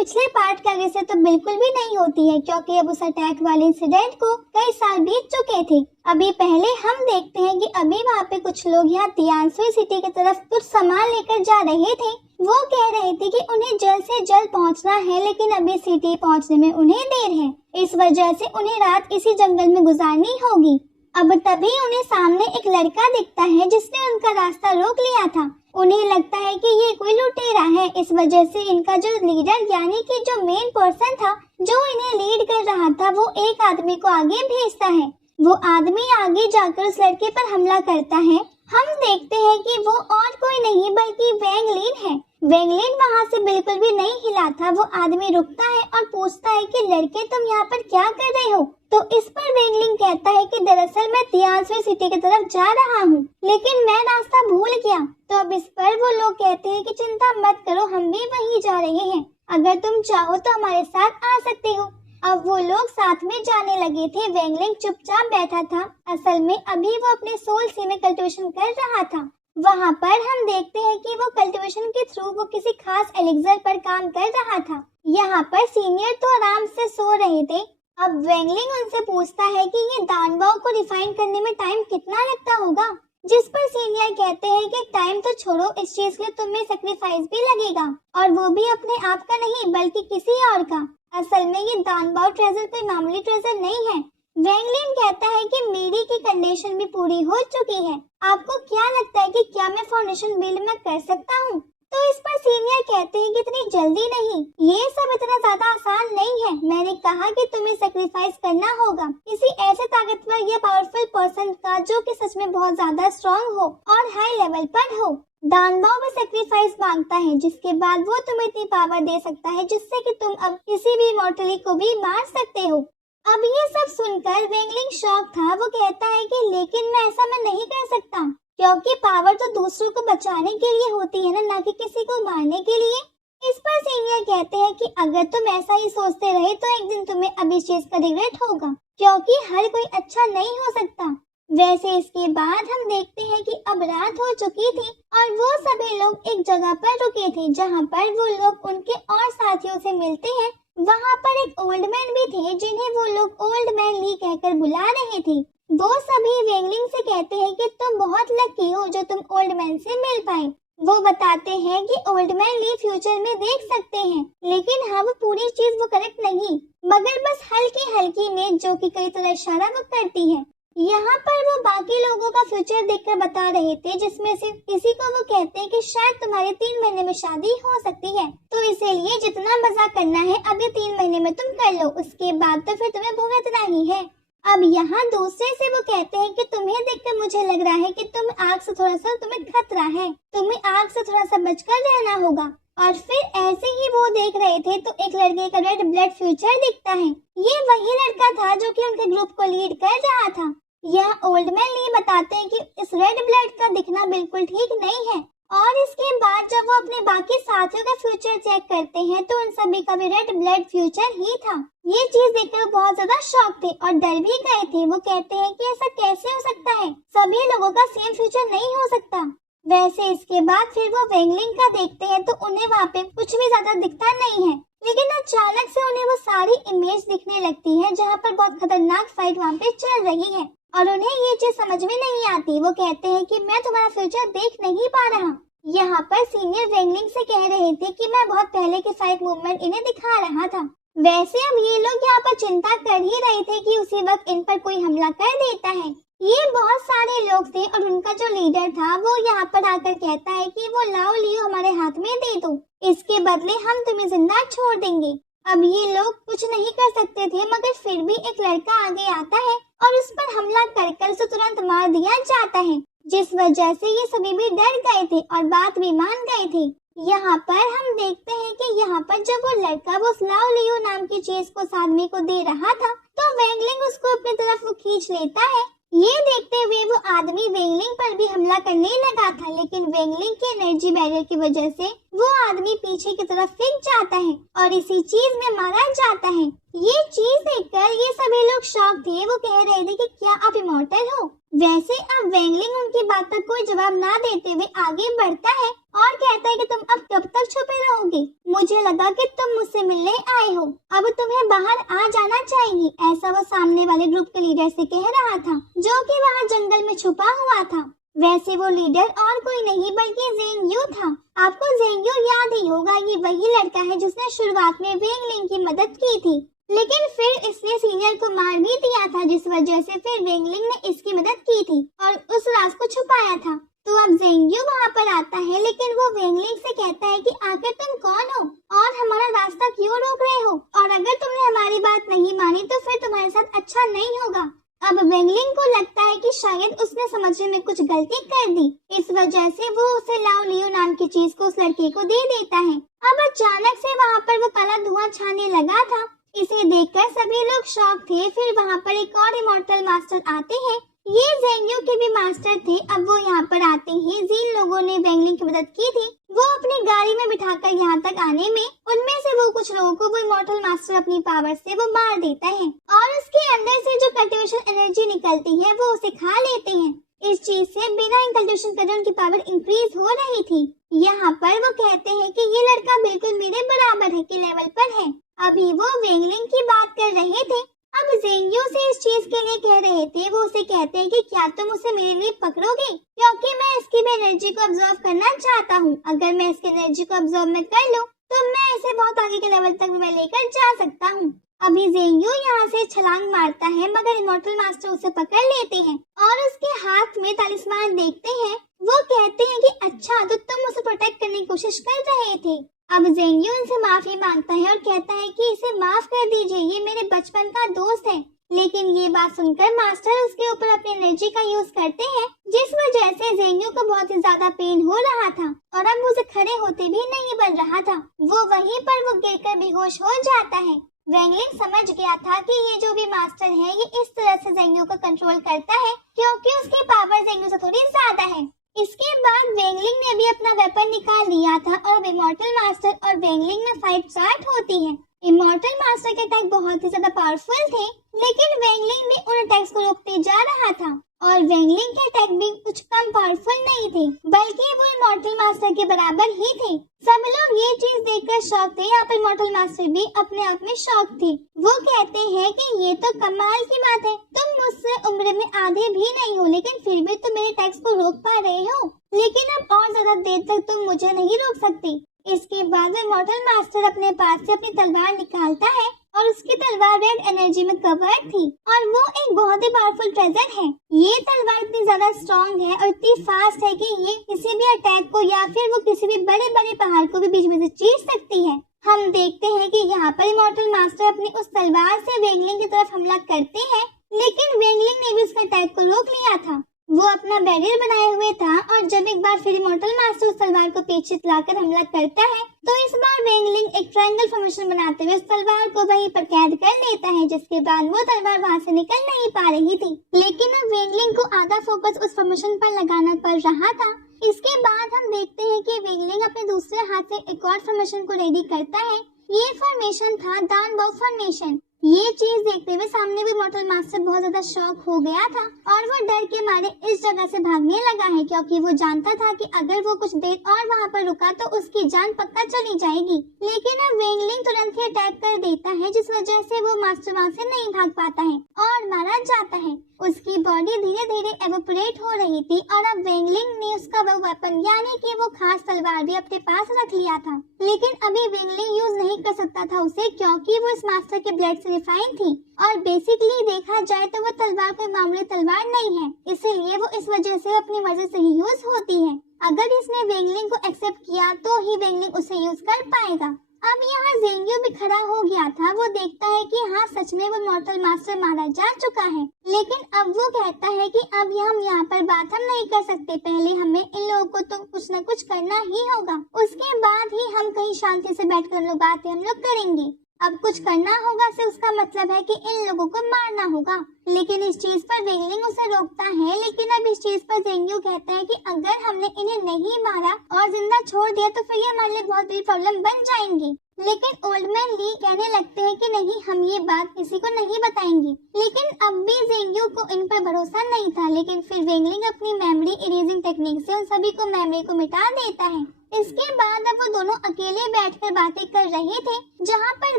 पिछले पार्ट के आगे से तो बिल्कुल भी नहीं होती है, क्योंकि अब उस अटैक वाले इंसिडेंट को कई साल बीत चुके थे। अभी पहले हम देखते हैं कि अभी वहाँ पे कुछ लोग यहाँ तियानसुई सिटी की तरफ कुछ सामान लेकर जा रहे थे। वो कह रहे थे कि उन्हें जल्द से जल्द पहुँचना है, लेकिन अभी सिटी पहुँचने में उन्हें देर है। इस वजह से उन्हें रात इसी जंगल में गुजारनी होगी। अब तभी उन्हें सामने एक लड़का दिखता है जिसने उनका रास्ता रोक लिया था। उन्हें लगता है कि ये कोई लुटेरा है। इस वजह से इनका जो लीडर यानी कि जो मेन पर्सन था जो इन्हें लीड कर रहा था, वो एक आदमी को आगे भेजता है। वो आदमी आगे जाकर उस लड़के पर हमला करता है। हम देखते हैं कि वो और कोई नहीं बल्कि वेंग लिन है। वेंग लिन वहाँ से बिल्कुल भी नहीं हिला था। वो आदमी रुकता है और पूछता है कि लड़के तुम यहाँ पर क्या कर रहे हो? तो इस पर वेंग लिन कहता है कि दरअसल मैं तियानसुई सिटी की तरफ जा रहा हूँ, लेकिन मैं रास्ता भूल गया। तो अब इस पर वो लोग कहते हैं कि चिंता मत करो, हम भी वहीं जा रहे हैं, अगर तुम चाहो तो हमारे साथ आ सकते हो। अब वो लोग साथ में जाने लगे थे। वेंग लिन चुपचाप बैठा था। असल में अभी वो अपने सोल सी में कल्टीवेशन कर रहा था। वहाँ पर हम देखते हैं कि वो कल्टीवेशन के थ्रू वो किसी खास एलिक्सर पर काम कर रहा था। यहाँ पर सीनियर तो आराम से सो रहे थे। अब वेंग लिन उनसे पूछता है कि ये दानवाओं को रिफाइन करने में टाइम कितना लगता होगा, जिस पर सीनियर कहते हैं कि टाइम तो छोड़ो, इस चीज के लिए तुम्हें सेक्रीफाइस भी लगेगा, और वो भी अपने आप का नहीं बल्कि किसी और का। असल में ये दानवाओ ट्रेजर कोई मामूली ट्रेजर नहीं है। वेंग लिन कहता है कि मेरी की कंडीशन भी पूरी हो चुकी है। आपको क्या लगता है कि क्या मैं फाउंडेशन बिल्ड में कर सकता हूँ? तो इस पर सीनियर कहते हैं कि इतनी जल्दी नहीं, ये सब इतना ज्यादा आसान नहीं है। मैंने कहा कि तुम्हें सेक्रीफाइस करना होगा किसी ऐसे ताकतवर या पावरफुल पर्सन का जो कि सच में बहुत ज्यादा स्ट्रॉन्ग हो और हाई लेवल पर हो। दानवाओं में सेक्रीफाइस मांगता है, जिसके बाद वो तुम्हें इतनी पावर दे सकता है जिससे कि तुम अब किसी भी मॉर्टली को भी मार सकते हो। अब ये सब सुनकर वेंग लिन शॉक था। वो कहता है कि लेकिन मैं नहीं कर सकता, क्योंकि पावर तो दूसरों को बचाने के लिए होती है ना कि किसी को मारने के लिए। इस पर सीनियर कहते हैं कि अगर तुम ऐसा ही सोचते रहे तो एक दिन तुम्हें अब इस चीज का रिग्रेट होगा, क्योंकि हर कोई अच्छा नहीं हो सकता। वैसे इसके बाद हम देखते हैं कि अब रात हो चुकी थी और वो सभी लोग एक जगह पर रुके थे जहाँ पर वो लोग उनके और साथियों से मिलते हैं। वहाँ पर एक ओल्ड मैन भी थे जिन्हें वो लोग ओल्ड मैन ली कहकर बुला रहे थे। वो सभी वेंग लिन से कहते हैं कि तुम बहुत लकी हो जो तुम ओल्ड मैन से मिल पाए। वो बताते हैं कि ओल्ड मैन ली फ्यूचर में देख सकते हैं, लेकिन हाँ वो पूरी चीज वो करेक्ट नहीं, मगर बस हल्की हल्की में, जो कि कई तरह इशारा वो करती है। यहाँ पर वो बाकी लोगों का फ्यूचर देखकर बता रहे थे, जिसमें से किसी को वो कहते हैं कि शायद तुम्हारे 3 महीने में शादी हो सकती है, तो इसीलिए जितना मजा करना है अभी 3 महीने में तुम कर लो, उसके बाद तो फिर तुम्हें भुगतना ही है। अब यहाँ दूसरे से वो कहते हैं कि तुम्हें देखकर मुझे लग रहा है कि तुम आग से थोड़ा सा तुम्हें खतरा है, तुम्हें आग से थोड़ा सा बचकर रहना होगा। और फिर ऐसे ही वो देख रहे थे तो एक लड़के का रेड ब्लड फ्यूचर दिखता है। ये वही लड़का था जो कि उनके ग्रुप को लीड कर रहा था। यह ओल्ड मैन ली बताते हैं कि इस रेड ब्लड का दिखना बिल्कुल ठीक नहीं है। और इसके बाद जब वो अपने बाकी साथियों का फ्यूचर चेक करते हैं तो उन सभी का भी रेड ब्लड फ्यूचर ही था। ये चीज देखकर वो बहुत ज्यादा शॉक थे और डर भी गए थे। वो कहते हैं कि ऐसा कैसे हो सकता है, सभी लोगों का सेम फ्यूचर नहीं हो सकता। वैसे इसके बाद फिर वो वेंग लिन का देखते हैं तो उन्हें वहाँ पे कुछ भी ज्यादा दिखता नहीं है, लेकिन अचानक से उन्हें वो सारी इमेज दिखने लगती है जहाँ पर बहुत खतरनाक फाइट वहाँ पे चल रही है और उन्हें ये चीज समझ में नहीं आती। वो कहते हैं कि मैं तुम्हारा फ्यूचर देख नहीं पा रहा। यहाँ पर सीनियर वेंग लिन से कह रहे थे कि मैं बहुत पहले की फाइट मूवमेंट इन्हें दिखा रहा था। वैसे अब ये लोग यहाँ पर चिंता कर ही रहे थे कि उसी वक्त इन पर कोई हमला कर देता है। ये बहुत सारे लोग थे और उनका जो लीडर था वो यहाँ पर आकर कहता है कि वो लाओ लियो हमारे हाथ में दे दो, इसके बदले हम तुम्हें जिंदा छोड़ देंगे। अब ये लोग कुछ नहीं कर सकते थे, मगर फिर भी एक लड़का आगे आता है और उस पर हमला कर उसे तुरंत मार दिया जाता है, जिस वजह से ये सभी भी डर गए थे और बात भी मान गए थे। यहाँ पर हम देखते हैं कि यहाँ पर जब वो लड़का वो लाओ लियो नाम की चीज को उस आदमी को दे रहा था तो वेंग लिन उसको अपनी तरफ वो खींच लेता है। ये देखते हुए वो आदमी वेंग लिन पर भी हमला करने लगा था, लेकिन वेंग लिन के एनर्जी बैरियर की वजह से वो आदमी पीछे की तरफ फेंक जाता है और इसी चीज में मारा जाता है। ये चीज देखकर ये सभी लोग शॉक थे। वो कह रहे थे कि क्या आप इमॉर्टल हो? वैसे अब वेंगलिंग उनकी बात पर कोई जवाब ना देते हुए आगे बढ़ता है और कहता है कि तुम अब कब तक छुपे रहोगे? मुझे लगा कि तुम मुझसे मिलने आए हो, अब तुम्हें बाहर आ जाना चाहिए। ऐसा वो सामने वाले ग्रुप के लीडर से कह रहा था, जो कि वहाँ जंगल में छुपा हुआ था। वैसे वो लीडर और कोई नहीं बल्कि ज़ेंग यू था। आपको ज़ेंग यू याद ही होगा, ये वही लड़का है जिसने शुरुआत में वेंगलिंग की मदद की थी, लेकिन फिर इसने सीनियर को मार भी दिया था, जिस वजह से फिर वेंगलिंग ने इसकी मदद की थी और उस राज को छुपाया था। तो अब ज़ेंग यू वहाँ पर आता है, लेकिन वो वेंगलिंग से कहता है कि आखिर तुम कौन हो और हमारा रास्ता क्यों रोक रहे हो, और अगर तुमने हमारी बात नहीं मानी तो फिर तुम्हारे साथ अच्छा नहीं होगा। अब वेंगलिंग को लगता है कि शायद उसने समझने में कुछ गलती कर दी, इस वजह से वो उसे लाओ लियो नाम की चीज को उस लड़के को दे देता है। अब अचानक से वहाँ पर वो काला धुआं छाने लगा था। इसे देखकर सभी लोग शॉक थे। फिर वहाँ पर एक और इमॉर्टल मास्टर आते हैं। ये ज़ेंग यू के भी मास्टर थे। अब वो यहाँ पर आते हैं। जिन लोगों ने वेंगलिंग की मदद की थी वो अपनी गाड़ी में बिठाकर यहाँ तक आने में उनमें से वो कुछ लोगों को वो इमॉर्टल मास्टर अपनी पावर से वो मार देता है और उसके अंदर से जो कल्टिवेशन एनर्जी निकलती है वो उसे खा लेते हैं। इस चीज से बिना कल्टिवेशन करे उनकी पावर इंक्रीज हो रही थी। यहाँ पर वो कहते हैं कि ये लड़का बिल्कुल मेरे बराबर है के लेवल पर है। अभी वो वेंगलिंग की बात कर रहे थे। अब ज़ेंग यू से इस चीज के लिए कह रहे थे। वो उसे कहते हैं कि क्या तुम उसे मेरे लिए पकड़ोगे, क्योंकि मैं इसकी भी एनर्जी को ऑब्जर्व करना चाहता हूँ। अगर मैं इसकी एनर्जी को ऑब्जर्व में कर लूँ तो मैं इसे बहुत आगे के लेवल तक मैं लेकर जा सकता हूँ। अभी ज़ेंग यू यहाँ से छलांग मारता है, मगर इमॉर्टल मास्टर उसे पकड़ लेते हैं और उसके हाथ में तालिस्मान देखते हैं। वो कहते हैं कि अच्छा, तो तुम उसे प्रोटेक्ट करने की कोशिश कर रहे थे। अब ज़ेंग यू उनसे माफी मांगता है और कहता है कि इसे माफ कर दीजिए, ये मेरे बचपन का दोस्त है। लेकिन ये बात सुनकर मास्टर उसके ऊपर अपनी एनर्जी का यूज करते हैं, जिस वजह से ज़ेंग यू को बहुत ही ज्यादा पेन हो रहा था और अब उसे खड़े होते भी नहीं बन रहा था। वो वहीं पर वो गिरकर बेहोश हो जाता है। वेंगलिंग समझ गया था कि ये जो भी मास्टर है ये इस तरह से ज़ेंग यू को कंट्रोल करता है क्योंकि उसकी पावर ज़ेंग यू से थोड़ी ज्यादा है। इसके बाद वेंगलिंग ने भी अपना वेपन निकाल लिया था और अब इमॉर्टल मास्टर और वेंगलिंग में फाइट स्टार्ट होती है। इमॉर्टल मास्टर के अटैक बहुत ही ज्यादा पावरफुल थे, लेकिन वेंगलिंग भी उन अटैक्स को रोकते जा रहा था और वेंगलिंग के अटैक भी कुछ कम पावरफुल नहीं थे, बल्कि वो इमॉर्टल मास्टर के बराबर ही थे। सब लोग ये चीज देखकर शॉक थे। यहाँ पर इमॉर्टल मास्टर भी अपने आप में शॉक थे। वो कहते हैं कि ये तो कमाल की बात है, तुम मुझसे उम्र में आधे भी नहीं हो, लेकिन फिर भी तुम मेरे अटैक्स को रोक पा रहे हो, लेकिन अब और ज्यादा देर तक तुम मुझे नहीं रोक सकते। इसके बाद इमॉर्टल मास्टर अपने पास से अपनी तलवार निकालता है और उसकी तलवार रेड एनर्जी में कवर्ड थी और वो एक बहुत ही पावरफुल ट्रेजर है। ये तलवार इतनी ज्यादा स्ट्रॉन्ग है और इतनी फास्ट है कि ये किसी भी अटैक को या फिर वो किसी भी बड़े बड़े पहाड़ को भी बीच में से चीर सकती है। हम देखते हैं कि यहाँ पर इमॉर्टल मास्टर अपनी उस तलवार से वेंगलिंग की तरफ हमला करते हैं, लेकिन वेंगलिंग ने भी उसका अटैक को रोक लिया था। वो अपना बैरियर बनाए हुए था और जब एक बार फिर इमॉर्टल मास्टर उस तलवार को पीछे चलाकर हमला करता है तो इस बार वेंगलिंग एक ट्रायंगल फॉर्मेशन बनाते हुए उस तलवार को वहीं पर कैद कर लेता है, जिसके बाद वो तलवार वहाँ से निकल नहीं पा रही थी। लेकिन अब वेंगलिंग को आधा फोकस उस फॉर्मेशन पर लगाना पड़ रहा था। इसके बाद हम देखते हैं कि वेंगलिंग अपने दूसरे हाथ से एक और फॉर्मेशन को रेडी करता है। ये फॉर्मेशन था दान बॉ फॉर्मेशन। ये चीज देखते हुए सामने भी इमॉर्टल मास्टर बहुत ज्यादा शॉक हो गया था और वो डर के मारे इस जगह से भागने लगा है, क्योंकि वो जानता था कि अगर वो कुछ देर और वहाँ पर रुका तो उसकी जान पक्का चली जाएगी। लेकिन अब वेंगलिंग तुरंत ही अटैक कर देता है, जिस वजह से वो मास्टर वहाँ से नहीं भाग पाता है और मारा जाता है। उसकी बॉडी धीरे धीरे एवोपरेट हो रही थी और अब वेंगलिंग ने उसका वो वेपन यानी कि वो खास तलवार भी अपने पास रख लिया था, लेकिन अभी वेंगलिंग यूज नहीं कर सकता था उसे, क्योंकि वो इस मास्टर के ब्लड से रिफाइन थी और बेसिकली देखा जाए तो वो तलवार कोई मामूली तलवार नहीं है, इसीलिए वो इस वजह से अपनी मर्जी से ही यूज होती है। अगर इसने वेंगलिंग को एक्सेप्ट किया तो ही वेंगलिंग उसे यूज कर पाएगा। अब यहाँ ज़ेंग यू भी खड़ा हो गया था। वो देखता है कि हाँ सच में वो इमॉर्टल मास्टर मारा जा चुका है, लेकिन अब वो कहता है कि अब हम यहाँ पर बात हम नहीं कर सकते, पहले हमें इन लोगों को तो कुछ न कुछ करना ही होगा, उसके बाद ही हम कहीं शांति से बैठकर लोग बातें हम लोग करेंगे। अब कुछ करना होगा से उसका मतलब है कि इन लोगों को मारना होगा। लेकिन इस चीज पर वेंगलिंग उसे रोकता है। लेकिन अब इस चीज पर जेंग्यू कहता है कि अगर हमने इन्हें नहीं मारा और जिंदा छोड़ दिया तो फिर ये हमारे लिए बहुत बड़ी प्रॉब्लम बन जाएंगी। लेकिन ओल्ड मैन ली कहने लगते हैं कि नहीं, हम ये बात किसी को नहीं बताएंगे। लेकिन अब भी जेंग्यू को इन पर भरोसा नहीं था। लेकिन फिर वेंगलिंग अपनी मेमोरी इरेजिंग टेक्निक से उन सभी को मेमोरी को मिटा देता है। इसके बाद अब वो दोनों अकेले बैठकर बातें कर रहे थे, जहाँ पर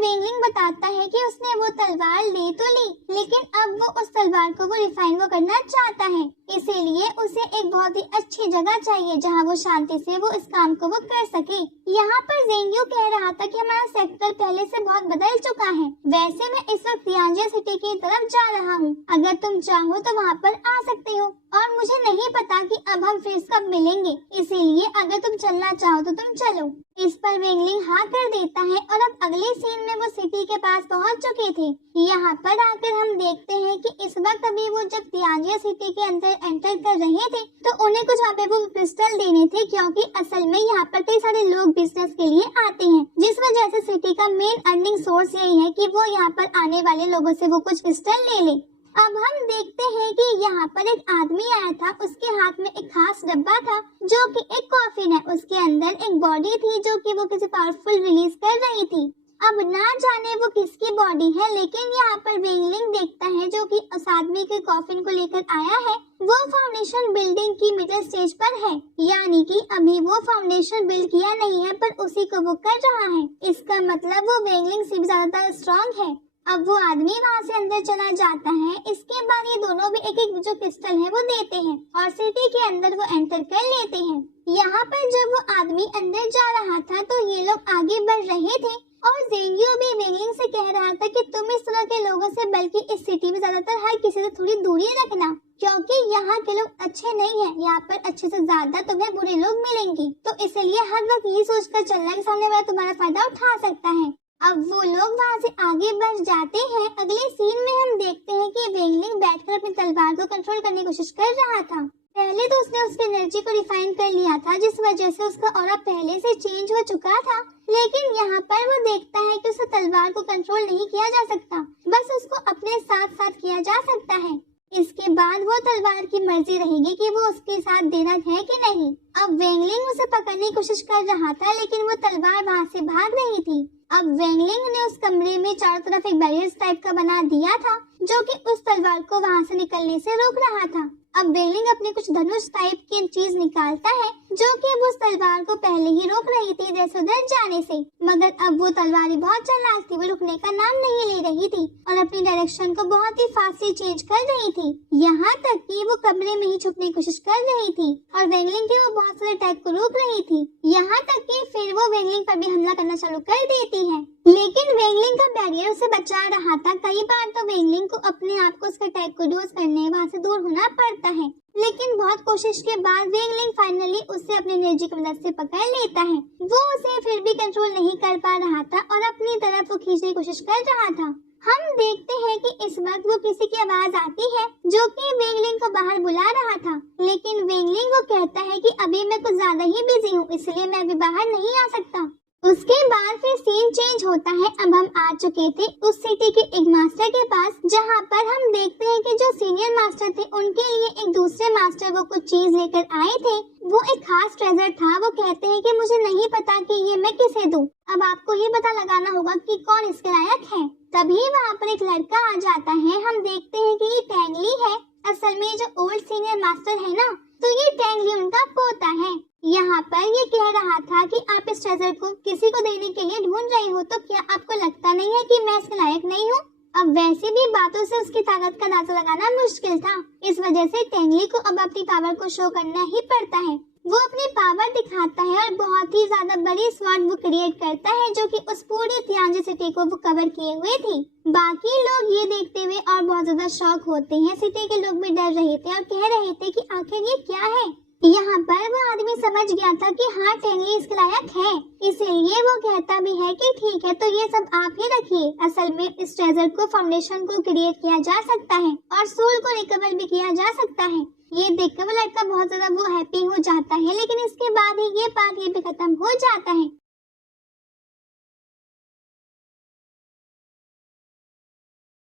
वेंगलिंग बताता है कि उसने वो तलवार ले तो ली, लेकिन अब वो उस तलवार को वो रिफाइन वो करना चाहता है। इसीलिए उसे एक बहुत ही अच्छी जगह चाहिए जहाँ वो शांति से वो इस काम को वो कर सके। यहाँ पर जेंग्यू कह रहा था कि हमारा सेक्टर पहले से बहुत बदल चुका है। वैसे मैं इस वक्त तियानजिन सिटी की तरफ जा रहा हूँ। अगर तुम चाहो तो वहाँ पर आ सकते हो, और मुझे नहीं पता कि अब हम फिर कब मिलेंगे, इसीलिए अगर तुम चलना चाहो तो तुम चलो। इस पर वेंगलिंग हाँ कर देता है और अब अगले सीन में वो सिटी के पास पहुंच चुके थे। यहाँ पर आकर हम देखते हैं कि इस वक्त अभी वो जब तियानजिन सिटी के अंदर एंटर कर रहे थे तो उन्हें कुछ वहाँ पे वो क्रिस्टल देने थे, क्योंकि असल में यहाँ पर कई सारे लोग बिजनेस के लिए आते हैं, जिस वजह से सिटी का मेन अर्निंग सोर्स यही है कि वो यहाँ पर आने वाले लोगों से वो कुछ क्रिस्टल ले ले। अब हम देखते हैं कि यहाँ पर एक आदमी आया था। उसके हाथ में एक खास डब्बा था जो कि एक कॉफिन है। उसके अंदर एक बॉडी थी जो कि वो किसी पावरफुल रिलीज कर रही थी। अब ना जाने वो किसकी बॉडी है, लेकिन यहाँ पर वेंगलिंग देखता है जो कि उस आदमी के कॉफिन को लेकर आया है वो फाउंडेशन बिल्डिंग की मिडिल स्टेज पर है, यानी कि अभी वो फाउंडेशन बिल्ड किया नहीं है पर उसी को वो कर रहा है। इसका मतलब वो वेंगलिंग से भी ज्यादा स्ट्रॉन्ग है। अब वो आदमी वहाँ से अंदर चला जाता है। इसके बाद ये दोनों भी एक एक जो क्रिस्टल है वो देते हैं और सिटी के अंदर वो एंटर कर लेते हैं। यहाँ पर जब वो आदमी अंदर जा रहा था तो ये लोग आगे बढ़ रहे थे और जेंग्यू भी वेंगलिंग से कह रहा था कि तुम इस तरह के लोगों से बल्कि इस सिटी में ज्यादातर हर किसी से थोड़ी दूरी रखना, क्योंकि यहाँ के लोग अच्छे नहीं हैं। यहाँ पर अच्छे से ज्यादा तुम्हें बुरे लोग मिलेंगे, तो इसलिए हर वक्त ये सोचकर चलना कि सामने वाला तुम्हारा फायदा उठा सकता है। अब वो लोग वहाँ से आगे बढ़ जाते हैं। अगले सीन में हम देखते हैं कि वेंगलिंग बैठकर अपनी तलवार को कंट्रोल करने की कोशिश कर रहा था। पहले तो उसने उसकी एनर्जी को रिफाइन कर लिया था, जिस वजह से उसका ऑरा पहले से चेंज हो चुका था। लेकिन यहाँ पर वो देखता है कि उसे तलवार को कंट्रोल नहीं किया जा सकता, बस उसको अपने साथ साथ किया जा सकता है। इसके बाद वो तलवार की मर्जी रहेगी कि वो उसके साथ देना है कि नहीं। अब वेंगलिंग उसे पकड़ने की कोशिश कर रहा था, लेकिन वो तलवार वहाँ से भाग रही थी। अब वेंगलिंग ने उस कमरे में चारों तरफ एक बैरियर टाइप का बना दिया था जो कि उस तलवार को वहाँ से निकलने से रोक रहा था। अब वेंगलिंग अपने कुछ धनुष टाइप की चीज निकालता है जो कि वो उस तलवार को पहले ही रोक रही थी इधर से उधर जाने से, मगर अब वो तलवार बहुत चालाक थी। वो रुकने का नाम नहीं ले रही थी और अपनी डायरेक्शन को बहुत ही फास्ट चेंज कर रही थी, यहाँ तक कि वो कमरे में ही छुपने की कोशिश कर रही थी और वेंगलिंग के वो बहुत सारे अटैक को रोक रही थी। यहाँ तक कि फिर वो वेंगलिंग पर भी हमला करना चालू कर देती है, लेकिन वेंगलिंग का बैरियर उसे बचा रहा था। कई बार तो वेंगलिंग को अपने आप को उसके अटैक को डोज करने वहाँ से दूर होना पड़ता है, लेकिन बहुत कोशिश के बाद वेंगलिंग फाइनली उसे अपनी एनर्जी की मदद से पकड़ लेता है। वो उसे फिर भी कंट्रोल नहीं कर पा रहा था और अपनी तरफ वो खींचने की कोशिश कर रहा था। हम देखते हैं कि इस वक्त वो किसी की आवाज आती है जो कि वेंगलिंग को बाहर बुला रहा था, लेकिन वेंगलिंग वो कहता है कि अभी मैं कुछ ज्यादा ही बिजी हूँ, इसलिए मैं अभी बाहर नहीं आ सकता। उसके बाद फिर सीन चेंज होता है। अब हम आ चुके थे उस सिटी के एक मास्टर के पास, जहाँ पर हम देखते हैं कि जो सीनियर मास्टर थे उनके लिए एक दूसरे मास्टर वो कुछ चीज लेकर आए थे। वो एक खास ट्रेजर था। वो कहते हैं कि मुझे नहीं पता कि ये मैं किसे दूं। अब आपको ये पता लगाना होगा कि कौन इसके लायक है। तभी वहाँ पर एक लड़का आ जाता है। हम देखते हैं कि ये टैंगली है। असल में जो ओल्ड सीनियर मास्टर है ना, तो ये टैंगली उनका पोता है। यहाँ पर ये कह रहा था कि आप इस ट्रेजर को किसी को देने के लिए ढूंढ रहे हो, तो क्या आपको लगता नहीं है कि मैं इसके लायक नहीं हूँ? अब वैसे भी बातों से उसकी ताकत का अंदाजा लगाना मुश्किल था। इस वजह से टैंगली को अब अपनी पावर को शो करना ही पड़ता है। वो अपनी पावर दिखाता है और बहुत ही ज्यादा बड़ी स्वॉर्ड वो क्रिएट करता है जो कि उस पूरी तियानजिन सिटी को वो कवर किए हुए थी। बाकी लोग ये देखते हुए और बहुत ज्यादा शॉक होते हैं। सिटी के लोग भी डर रहे थे और कह रहे थे कि आखिर ये क्या है। यहाँ पर वो आदमी समझ गया था कि हाँ टैंगली इसके लायक है, इसलिए वो कहता भी है कि ठीक है तो ये सब आप ही रखिए। असल में इस ट्रेजर को फाउंडेशन को क्रिएट किया जा सकता है और सोल को रिकवर भी किया जा सकता है। ये देखकर वो लड़का बहुत ज्यादा वो हैप्पी हो जाता है, लेकिन इसके बाद ही ये पार्ट ये भी खत्म हो जाता है।